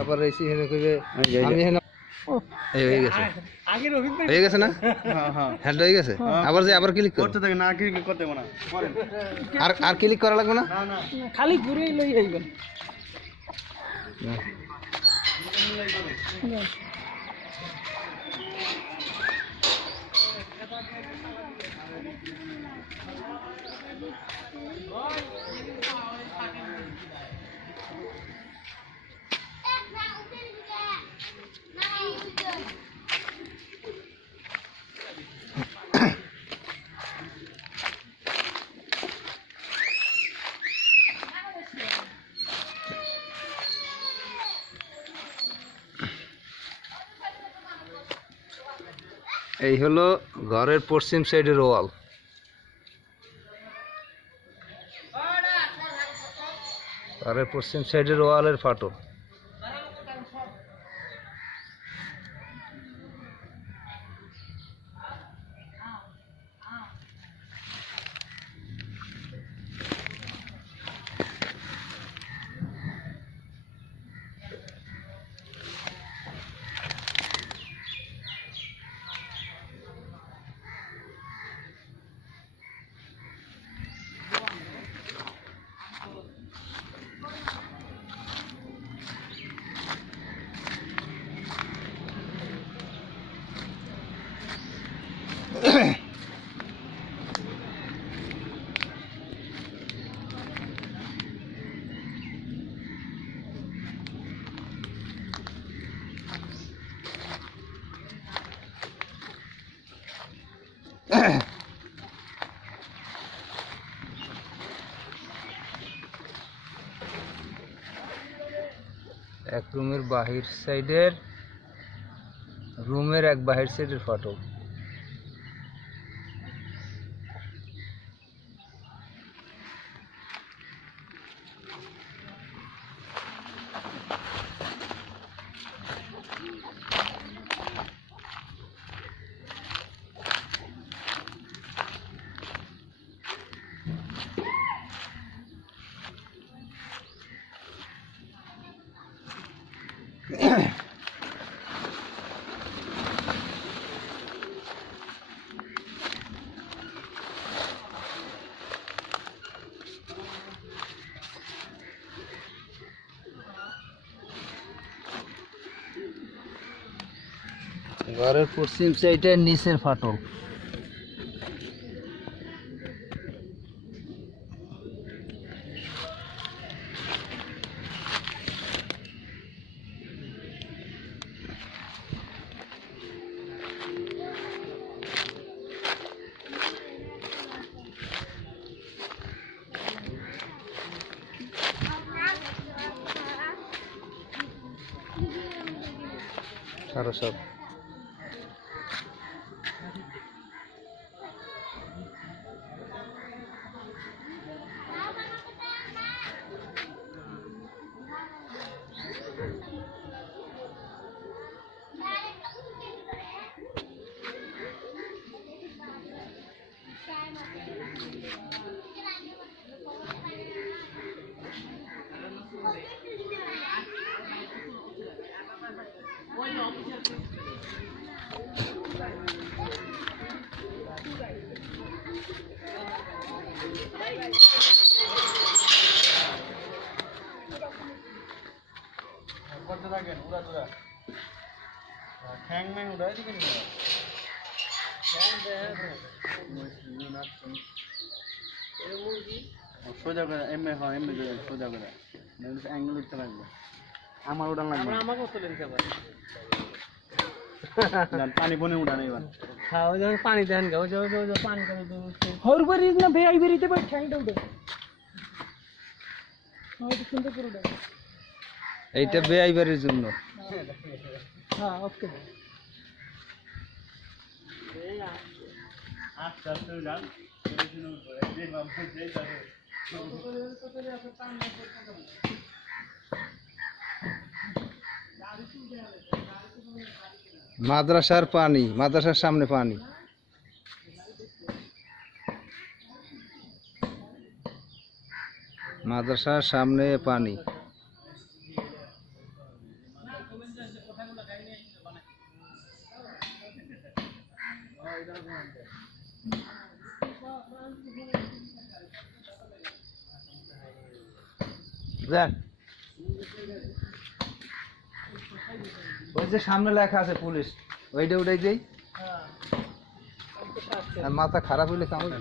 আবার এসি হেনে কইবে আমি হেনে এই হয়ে গেছে আগে রহিত ভাই হয়ে গেছে না হ্যাঁ হ্যাঁ হ্যান্ড হয়ে গেছে আবার যে আবার ক্লিক করতে থাকে না ক্লিক করতে হবে না আর ক্লিক করা লাগবে না না না খালি ঘুরেই লই আইবেন এই হলো ঘরের পশ্চিম সাইডের ওয়াল। ঘরের পশ্চিম সাইডের ওয়ালের ফাটল। এক রুমের বাহির সাইডের রুমের এক বাহির সাইডের ফাটল। ঘরের পশ্চিম সাইডে নিচের ফাটল। সারা সব করতে থাকেন উড়া দুরা ঠ্যাং ম্যাং উড়াই দিবেন না সোজা করে এমএ হয় এমএ সোজা করে অ্যাঙ্গেল উঠতে লাগবে আমার উড়ান লাগবে আমাকে তুলে দিতে পারে পানি বনে উড়ান এবার খাও যখন পানি দেন গাও যাও যাও পানি করে দেন হরবারি না বেআই বেরিতে পারে ঠ্যাংটা উঠে হয়তো সুন্দর করে দাও এইটা বেআইবারের জন্য। হ্যাঁ ওকে আচ্ছা তুই যান মাদ্রাসার পানি, মাদ্রাসার সামনে পানি। মাদ্রাসার সামনে পানি। যান ওই যে সামনে লেখা আছে পুলিশ ওইটা উঠাই দেই আর মাথা খারাপ হইলে কামড়